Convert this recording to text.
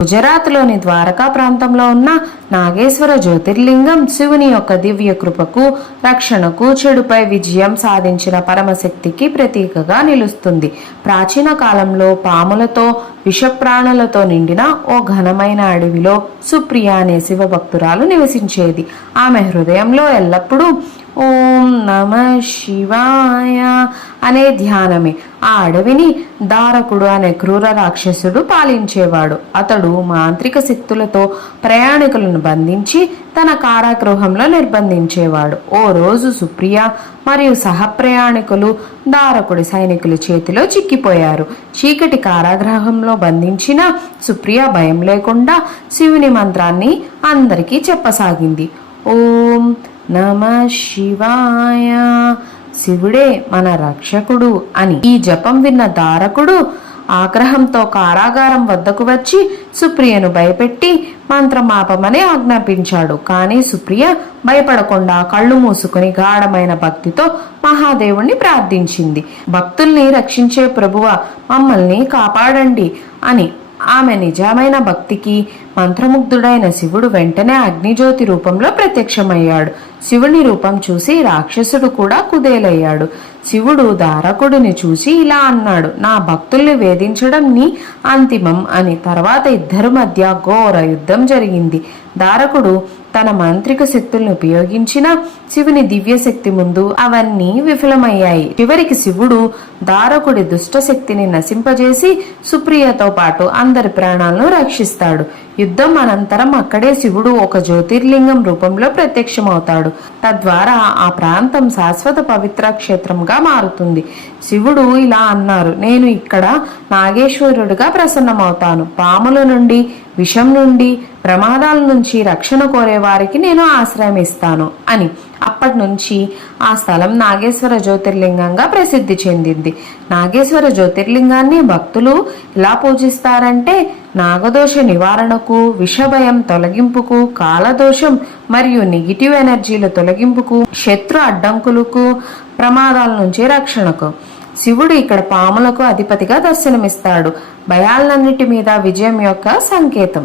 గుజరాత్లోని ద్వారకా ప్రాంతంలో ఉన్న నాగేశ్వర జ్యోతిర్లింగం శివుని యొక్క దివ్య కృపకు, రక్షణకు, చెడుపై విజయం సాధించిన పరమశక్తికి ప్రతీకగా నిలుస్తుంది. ప్రాచీన కాలంలో పాములతో, విషప్రాణులతో నిండిన ఓ ఘనమైన అడవిలో సుప్రియ అనే శివభక్తురాలు నివసించేది. ఆమె హృదయంలో ఎల్లప్పుడూ ఓం నమ శివాయ అనే ధ్యానమే. ఆ అడవిని దారకుడు అనే క్రూర రాక్షసుడు పాలించేవాడు. అతడు మాంత్రిక శక్తులతో ప్రయాణికులను బంధించి తన కారాగృహంలో నిర్బంధించేవాడు. ఓ రోజు సుప్రియ మరియు సహప్రయాణికులు దారకుడి సైనికుల చేతిలో చిక్కిపోయారు. చీకటి కారాగృహంలో బంధించిన సుప్రియ భయం లేకుండా శివుని మంత్రాన్ని అందరికీ చెప్పసాగింది. ఓం నమ శివాయ, శివుడే మన రక్షకుడు అని. ఈ జపం విన్న దారకుడు ఆగ్రహంతో కారాగారం వద్దకు వచ్చి సుప్రియను భయపెట్టి మంత్రమాపమని ఆజ్ఞాపించాడు. కానీ సుప్రియ భయపడకుండా కళ్ళు మూసుకుని గాఢమైన భక్తితో మహాదేవుణ్ణి ప్రార్థించింది. భక్తుల్ని రక్షించే ప్రభువ, మమ్మల్ని కాపాడండి అని. ఆమె నిజమైన భక్తికి మంత్రముగ్ధుడైన శివుడు వెంటనే అగ్నిజ్యోతి రూపంలో ప్రత్యక్షమయ్యాడు. శివుని రూపం చూసి రాక్షసుడు కూడా కుదేలయ్యాడు. శివుడు దారకుడిని చూసి ఇలా అన్నాడు, నా భక్తుల్ని వేధించడం నీ అంతిమం అని. తర్వాత ఇద్దరి మధ్య ఘోర యుద్ధం జరిగింది. దారకుడు తన మాంత్రిక శక్తుల్ని ఉపయోగించిన శివుని దివ్య శక్తి ముందు అవన్నీ విఫలమయ్యాయి. చివరికి శివుడు దారకుడి దుష్ట శక్తిని నశింపజేసి సుప్రియతో పాటు అందరి ప్రాణాలను రక్షిస్తాడు. యుద్ధం అనంతరం అక్కడే శివుడు ఒక జ్యోతిర్లింగం రూపంలో ప్రత్యక్షమవుతాడు. తద్వారా ఆ ప్రాంతం శాశ్వత పవిత్ర క్షేత్రంగా మారుతుంది. శివుడు ఇలా అన్నారు, నేను ఇక్కడ నాగేశ్వరుడిగా ప్రసన్నమవుతాను. పాముల నుండి, విషం నుండి, ప్రమాదాల నుంచి రక్షణ కోరే వారికి నేను ఆశ్రయం ఇస్తాను అని. అప్పటి నుంచి ఆ స్థలం నాగేశ్వర జ్యోతిర్లింగంగా ప్రసిద్ధి చెందింది. నాగేశ్వర జ్యోతిర్లింగాన్ని భక్తులు ఎలా పూజిస్తారంటే నాగదోష నివారణకు, విషభయం తొలగింపుకు, కాలదోషం మరియు నెగిటివ్ ఎనర్జీల తొలగింపుకు, శత్రు అడ్డంకులకు, ప్రమాదాల నుంచి రక్షణకు. శివుడు ఇక్కడ పాములకు అధిపతిగా దర్శనమిస్తాడు. భయాలన్నిటి మీద విజయం యొక్క సంకేతం.